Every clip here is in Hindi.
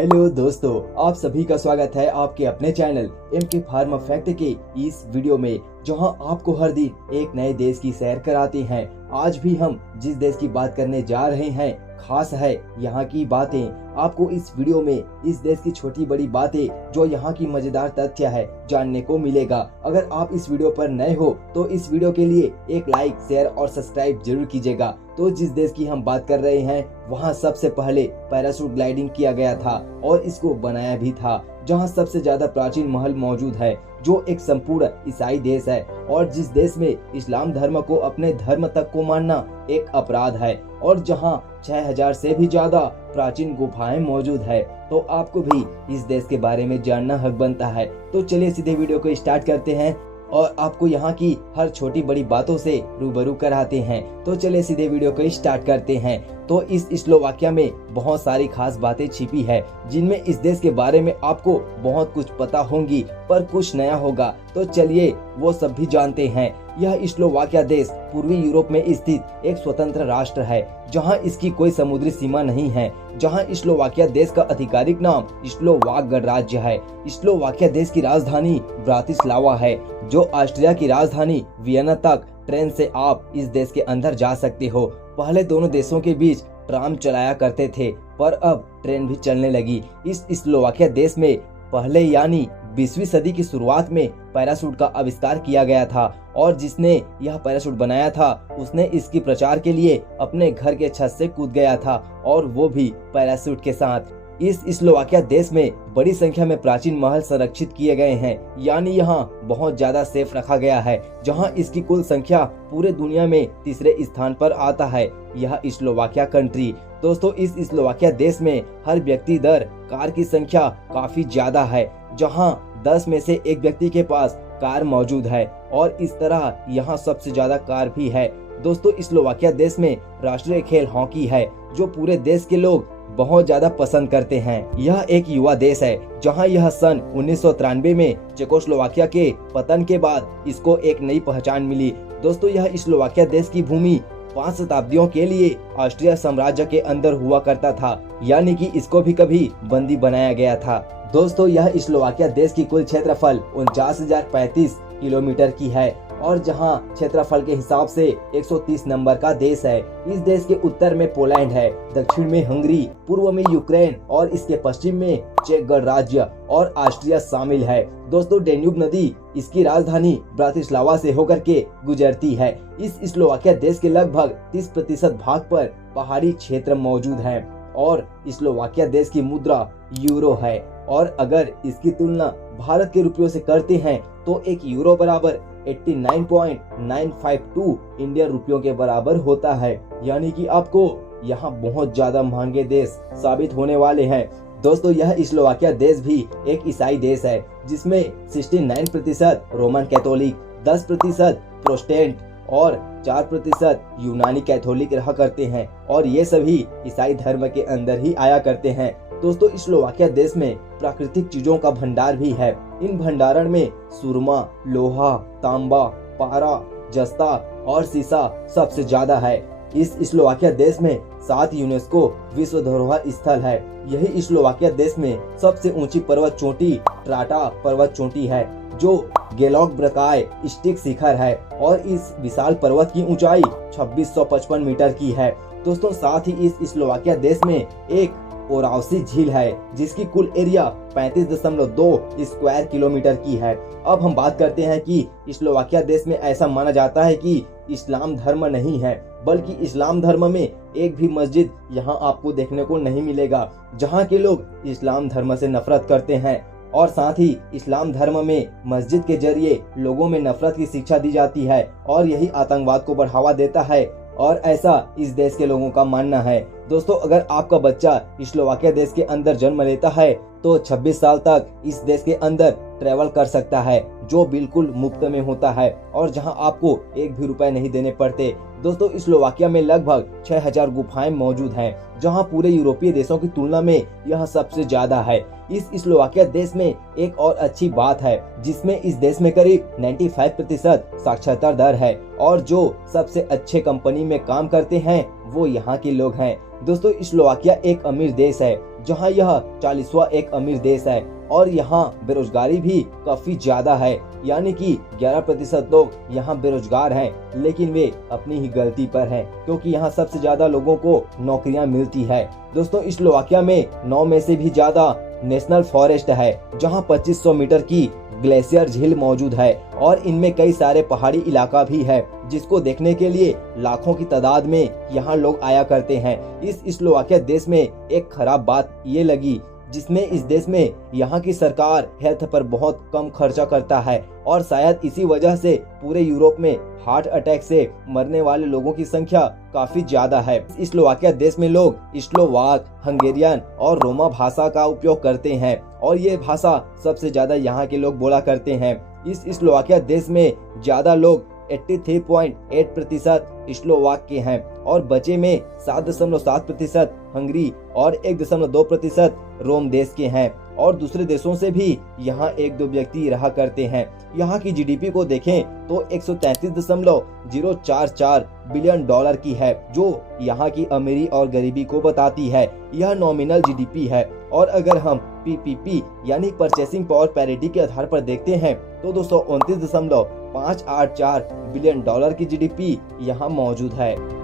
हेलो दोस्तों, आप सभी का स्वागत है आपके अपने चैनल एम के फार्मा फैक्ट के इस वीडियो में, जहां आपको हर दिन एक नए देश की सैर कराते हैं। आज भी हम जिस देश की बात करने जा रहे हैं खास है यहाँ की बातें। आपको इस वीडियो में इस देश की छोटी बड़ी बातें जो यहाँ की मजेदार तथ्य है जानने को मिलेगा। अगर आप इस वीडियो पर नए हो तो इस वीडियो के लिए एक लाइक, शेयर और सब्सक्राइब जरूर कीजिएगा। तो जिस देश की हम बात कर रहे हैं वहाँ सबसे पहले पैराशूट ग्लाइडिंग किया गया था और इसको बनाया भी था। जहाँ सबसे ज्यादा प्राचीन महल मौजूद है, जो एक संपूर्ण ईसाई देश है और जिस देश में इस्लाम धर्म को अपने धर्म तक को मानना एक अपराध है, और जहाँ 6000 से भी ज्यादा प्राचीन गुफाएं मौजूद है। तो आपको भी इस देश के बारे में जानना हक बनता है। तो चलिए सीधे वीडियो को स्टार्ट करते हैं और आपको यहाँ की हर छोटी बड़ी बातों से रूबरू कराते हैं। तो चलिए सीधे वीडियो को स्टार्ट करते हैं। तो इस स्लोवाकिया में बहुत सारी खास बातें छिपी है, जिनमें इस देश के बारे में आपको बहुत कुछ पता होंगी, पर कुछ नया होगा। तो चलिए वो सब भी जानते हैं। यह स्लोवाकिया देश पूर्वी यूरोप में स्थित एक स्वतंत्र राष्ट्र है, जहां इसकी कोई समुद्री सीमा नहीं है। जहां स्लोवाकिया देश का आधिकारिक नाम स्लोवाक गणराज्य है। स्लोवाकिया देश की राजधानी ब्रातिस्लावा है, जो ऑस्ट्रिया की राजधानी वियना तक ट्रेन से आप इस देश के अंदर जा सकते हो। पहले दोनों देशों के बीच ट्राम चलाया करते थे, पर अब ट्रेन भी चलने लगी। इस स्लोवाकिया देश में पहले यानी 20वीं सदी की शुरुआत में पैराशूट का आविष्कार किया गया था, और जिसने यह पैराशूट बनाया था उसने इसकी प्रचार के लिए अपने घर के छत से कूद गया था, और वो भी पैराशूट के साथ। इस स्लोवाकिया देश में बड़ी संख्या में प्राचीन महल संरक्षित किए गए हैं, यानी यहाँ बहुत ज्यादा सेफ रखा गया है, जहाँ इसकी कुल संख्या पूरे दुनिया में तीसरे स्थान पर आता है। यह स्लोवाकिया कंट्री दोस्तों, इस स्लोवाकिया देश में हर व्यक्ति दर कार की संख्या काफी ज्यादा है, जहाँ 10 में से एक व्यक्ति के पास कार मौजूद है, और इस तरह यहाँ सबसे ज्यादा कार भी है। दोस्तों, स्लोवाकिया देश में राष्ट्रीय खेल हॉकी है, जो पूरे देश के लोग बहुत ज्यादा पसंद करते हैं। यह एक युवा देश है, जहां यह सन 1993 में चेकोस्लोवाकिया के पतन के बाद इसको एक नई पहचान मिली। दोस्तों, यह स्लोवाकिया देश की भूमि 5 शताब्दियों के लिए ऑस्ट्रिया साम्राज्य के अंदर हुआ करता था, यानी कि इसको भी कभी बंदी बनाया गया था। दोस्तों, यह स्लोवाकिया देश की कुल क्षेत्रफल 49,035 किलोमीटर की है, और जहां क्षेत्रफल के हिसाब से 130 नंबर का देश है। इस देश के उत्तर में पोलैंड है, दक्षिण में हंगरी, पूर्व में यूक्रेन और इसके पश्चिम में चेक गणराज्य और ऑस्ट्रिया शामिल है। दोस्तों, डेन्यूब नदी इसकी राजधानी ब्रातिस्लावा से होकर के गुजरती है। इस स्लोवाकिया देश के लगभग 30% भाग पर पहाड़ी क्षेत्र मौजूद है, और स्लोवाकिया देश की मुद्रा यूरो है, और अगर इसकी तुलना भारत के रुपयों से करते हैं तो एक यूरो बराबर 89.952 इंडियन रुपयों के बराबर होता है, यानी कि आपको यहाँ बहुत ज्यादा महंगे देश साबित होने वाले हैं। दोस्तों, यह स्लोवाकिया देश भी एक ईसाई देश है, जिसमें 69% रोमन कैथोलिक, 10% प्रोटेस्टेंट और 4% यूनानी कैथोलिक रहा करते हैं, और ये सभी ईसाई धर्म के अंदर ही आया करते हैं। दोस्तों, स्लोवाकिया देश में प्राकृतिक चीजों का भंडार भी है। इन भंडारण में सुरमा, लोहा, तांबा, पारा, जस्ता और सीसा सबसे ज्यादा है। इस स्लोवाकिया देश में 7 यूनेस्को विश्व धरोहर स्थल है। यही स्लोवाकिया देश में सबसे ऊंची पर्वत चोटी ट्राटा पर्वत चोटी है, जो गेलोक ब्रकाय स्टिक शिखर है, और इस विशाल पर्वत की ऊंचाई 2655 मीटर की है। दोस्तों, साथ ही इस स्लोवाकिया देश में एक ओरावसी झील है, जिसकी कुल एरिया 35.2 स्क्वायर किलोमीटर की है। अब हम बात करते हैं कि स्लोवाकिया देश में ऐसा माना जाता है कि इस्लाम धर्म नहीं है, बल्कि इस्लाम धर्म में एक भी मस्जिद यहाँ आपको देखने को नहीं मिलेगा। जहाँ के लोग इस्लाम धर्म से नफरत करते हैं, और साथ ही इस्लाम धर्म में मस्जिद के जरिए लोगों में नफरत की शिक्षा दी जाती है, और यही आतंकवाद को बढ़ावा देता है, और ऐसा इस देश के लोगों का मानना है। दोस्तों, अगर आपका बच्चा स्लोवाकिया देश के अंदर जन्म लेता है तो 26 साल तक इस देश के अंदर ट्रेवल कर सकता है, जो बिल्कुल मुफ्त में होता है, और जहां आपको एक भी रुपए नहीं देने पड़ते। दोस्तों, स्लोवाकिया में लगभग 6000 गुफाएं मौजूद हैं, जहां पूरे यूरोपीय देशों की तुलना में यह सबसे ज्यादा है। इस स्लोवाकिया देश में एक और अच्छी बात है, जिसमें इस देश में करीब 95% साक्षरता दर है, और जो सबसे अच्छे कंपनी में काम करते हैं वो यहाँ के लोग हैं। दोस्तों स्लोवाकिया एक अमीर देश है, जहां यह 40वां एक अमीर देश है और यहाँ बेरोजगारी भी काफी ज्यादा है, यानी कि 11% लोग यहाँ बेरोजगार हैं, लेकिन वे अपनी ही गलती पर हैं, क्योंकि यहाँ सबसे ज्यादा लोगों को नौकरियाँ मिलती है। दोस्तों स्लोवाकिया में 9 में से भी ज्यादा नेशनल फॉरेस्ट है, जहाँ 2500 मीटर की ग्लेशियर झील मौजूद है और इनमें कई सारे पहाड़ी इलाका भी है, जिसको देखने के लिए लाखों की तादाद में यहाँ लोग आया करते हैं। इस स्लोवाकिया देश में एक खराब बात ये लगी, जिसमें इस देश में यहाँ की सरकार हेल्थ पर बहुत कम खर्चा करता है और शायद इसी वजह से पूरे यूरोप में हार्ट अटैक से मरने वाले लोगों की संख्या काफी ज्यादा है। स्लोवाकिया देश में लोग स्लोवाक, हंगेरियन और रोमा भाषा का उपयोग करते हैं और ये भाषा सबसे ज्यादा यहाँ के लोग बोला करते हैं। इस स्लोवाकिया देश में ज्यादा लोग 83.8% स्लोवाक के हैं और बचे में 7.7% हंगरी और 1.2% रोम देश के हैं और दूसरे देशों से भी यहाँ 1-2 व्यक्ति रहा करते हैं। यहाँ की जीडीपी को देखें तो 133.044 बिलियन डॉलर की है, जो यहाँ की अमीरी और गरीबी को बताती है। यह नॉमिनल जीडीपी है और अगर हम पीपीपी यानी परचेसिंग पावर पैरिटी के आधार पर देखते हैं तो 229.584 बिलियन डॉलर की जीडीपी यहाँ मौजूद है।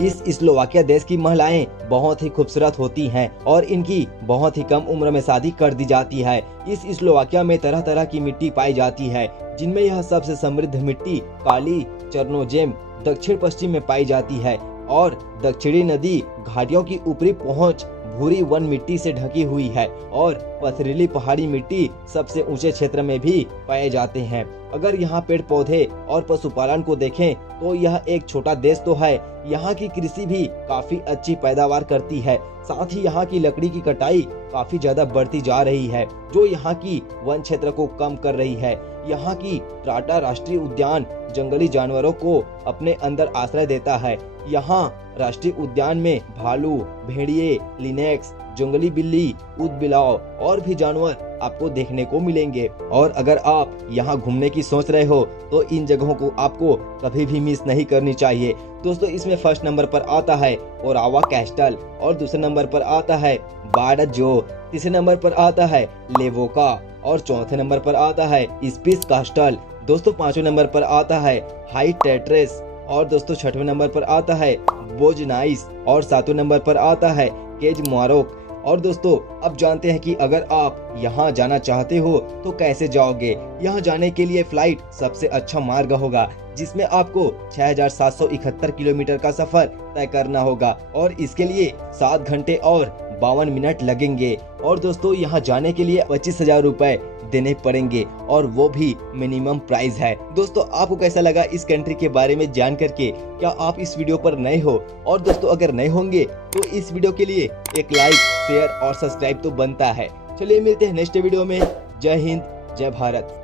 इस स्लोवाकिया देश की महिलाएं बहुत ही खूबसूरत होती हैं और इनकी बहुत ही कम उम्र में शादी कर दी जाती है। इस स्लोवाकिया में तरह तरह की मिट्टी पाई जाती है, जिनमें यह सबसे समृद्ध मिट्टी काली चरनोजेम दक्षिण पश्चिम में पाई जाती है और दक्षिणी नदी घाटियों की ऊपरी पहुंच भूरी वन मिट्टी से ढकी हुई है और पथरीली पहाड़ी मिट्टी सबसे ऊंचे क्षेत्र में भी पाए जाते हैं। अगर यहाँ पेड़ पौधे और पशुपालन को देखें तो यह एक छोटा देश तो है, यहाँ की कृषि भी काफी अच्छी पैदावार करती है। साथ ही यहाँ की लकड़ी की कटाई काफी ज्यादा बढ़ती जा रही है, जो यहाँ की वन क्षेत्र को कम कर रही है। यहाँ की टाटा राष्ट्रीय उद्यान जंगली जानवरों को अपने अंदर आश्रय देता है। यहाँ राष्ट्रीय उद्यान में भालू, भेड़िए, लिनेक्स, जंगली बिल्ली, ऊदबिलाव और भी जानवर आपको देखने को मिलेंगे। और अगर आप यहाँ घूमने की सोच रहे हो तो इन जगहों को आपको कभी भी मिस नहीं करनी चाहिए। दोस्तों इसमें फर्स्ट नंबर पर आता है ओरावा कैस्टल और दूसरे नंबर पर आता है बाडजो, तीसरे नंबर पर आता है लेवोका और चौथे नंबर पर आता है स्पिस कास्टल। दोस्तों पांचवें नंबर पर आता है हाई टेट्रेस और दोस्तों छठवें नंबर पर आता है बोजनाइस और सातवें नंबर पर आता है केज मारोक। और दोस्तों अब जानते हैं कि अगर आप यहाँ जाना चाहते हो तो कैसे जाओगे। यहाँ जाने के लिए फ्लाइट सबसे अच्छा मार्ग होगा, जिसमें आपको 6771 किलोमीटर का सफर तय करना होगा और इसके लिए 7 घंटे और 52 मिनट लगेंगे। और दोस्तों यहाँ जाने के लिए 25,000 रुपए देने पड़ेंगे और वो भी मिनिमम प्राइस है। दोस्तों आपको कैसा लगा इस कंट्री के बारे में जान करके? क्या आप इस वीडियो पर नए हो? और दोस्तों अगर नए होंगे तो इस वीडियो के लिए एक लाइक, शेयर और सब्सक्राइब तो बनता है। चलिए मिलते हैं नेक्स्ट वीडियो में। जय हिंद, जय भारत।